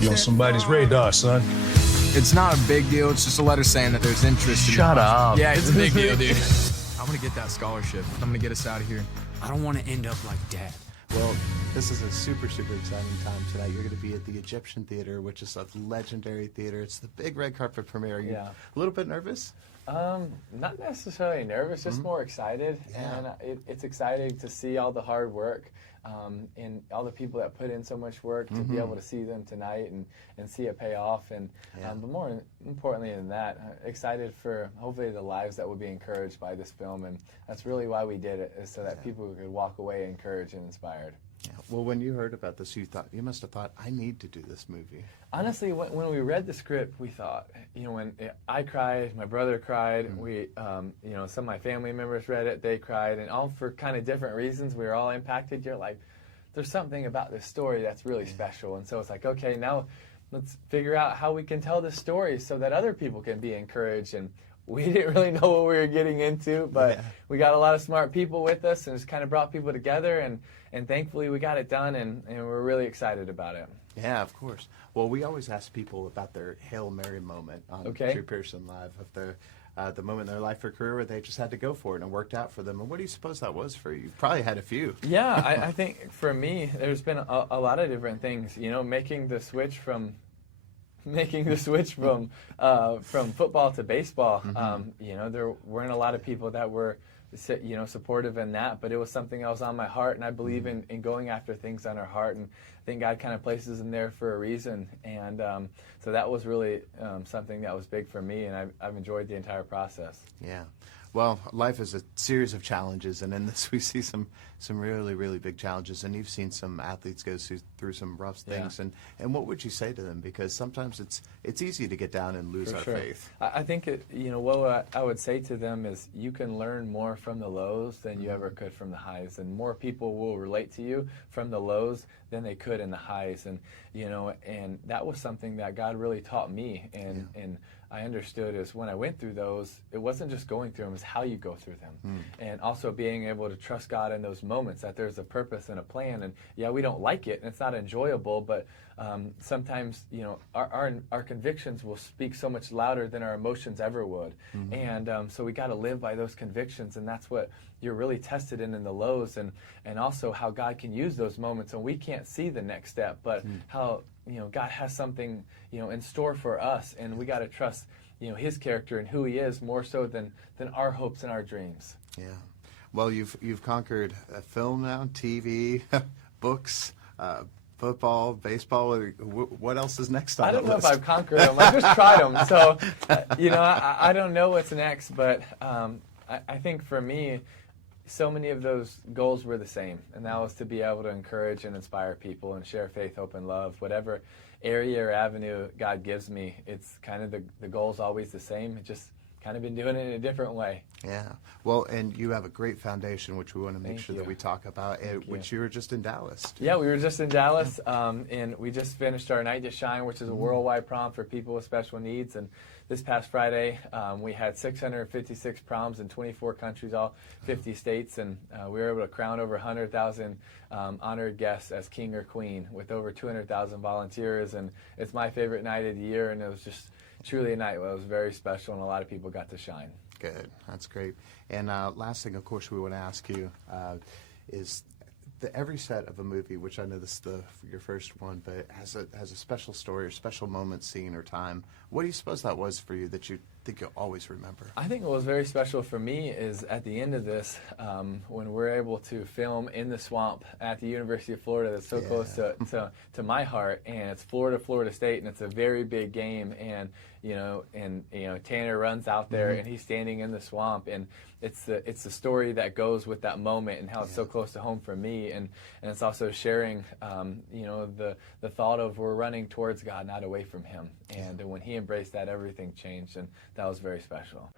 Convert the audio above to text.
You on somebody's radar, son. It's not a big deal. It's just a letter saying that there's interest in Shut up. Yeah, it's a big deal, dude. I'm gonna get that scholarship. I'm gonna get us out of here. I don't want to end up like Dad. Well, this is a super exciting time tonight. You're going to be at the Egyptian Theater, which is a legendary theater. It's the big red carpet premiere. Are you a little bit nervous? Not necessarily nervous, just more excited. Yeah. And it's exciting to see all the hard work and all the people that put in so much work to be able to see them tonight and see it pay off. And but more importantly than that, excited for hopefully the lives that will be encouraged by this film. And that's really why we did it, is so that people could walk away encouraged and inspired. Yeah. Well, when you heard about this, you must have thought, I need to do this movie. Honestly, when we read the script, we thought, when I cried, my brother cried, we, some of my family members read it, they cried, and all for kind of different reasons. We were all impacted. You're like, there's something about this story that's really special. And so it's like, okay, now let's figure out how we can tell this story so that other people can be encouraged. And we didn't really know what we were getting into, but we got a lot of smart people with us and just kind of brought people together, and thankfully we got it done, and we're really excited about it. Yeah, of course. Well, we always ask people about their Hail Mary moment on True Pearson Live, of the moment in their life or career where they just had to go for it and it worked out for them. And what do you suppose that was for you? You probably had a few. Yeah, I think for me, there's been a lot of different things. Making the switch from football to baseball. There weren't a lot of people that were supportive in that, but it was something that was on my heart, and I believe in going after things on our heart, and I think God kind of places them there for a reason. And so that was really something that was big for me, and I've enjoyed the entire process. Yeah. Well, life is a series of challenges, and in this we see some really, really big challenges, and you've seen some athletes go through some rough things, and what would you say to them? Because sometimes it's easy to get down and lose our faith. I think what I would say to them is you can learn more from the lows than you ever could from the highs, and more people will relate to you from the lows than they could in the highs, and and that was something that God really taught me, and I understood is when I went through those, it wasn't just going through them, it was how you go through them. And also being able to trust God in those moments, that there's a purpose and a plan. And we don't like it, and it's not enjoyable, but sometimes, our convictions will speak so much louder than our emotions ever would. And so we got to live by those convictions, and that's what you're really tested in the lows, and also how God can use those moments when we can't see the next step, but how God has something in store for us, and we got to trust His character and who He is more so than our hopes and our dreams. Yeah. Well, you've conquered film now, TV, books, football, baseball. What else is next on the list? I don't know if I've conquered them. I just tried them, so I don't know what's next. But I think for me, so many of those goals were the same, and that was to be able to encourage and inspire people and share faith, hope, and love. Whatever area or avenue God gives me, it's kind of the goal's always the same. It just kind of been doing it in a different way. Yeah. Well, and you have a great foundation, which we want to make sure that we talk about, which you were just in Dallas. Yeah, we were just in Dallas, and we just finished our Night to Shine, which is a worldwide prom for people with special needs. And this past Friday, we had 656 proms in 24 countries, all 50 states, and we were able to crown over 100,000 honored guests as king or queen with over 200,000 volunteers. And it's my favorite night of the year, and it was just truly a night that was very special, and a lot of people got to shine. Good. That's great. And last thing, of course, we want to ask you is every set of a movie, which I know this is your first one, but has a special story or special moment, scene, or time. What do you suppose that was for you that you think you'll always remember? I think what was very special for me is at the end of this, when we're able to film in the swamp at the University of Florida, that's so close to my heart, and it's Florida State, and it's a very big game, and Tanner runs out there and he's standing in the swamp, and it's the story that goes with that moment and how it's so close to home for me, and it's also sharing the thought of we're running towards God, not away from Him, and when He embraced that, everything changed, and that was very special.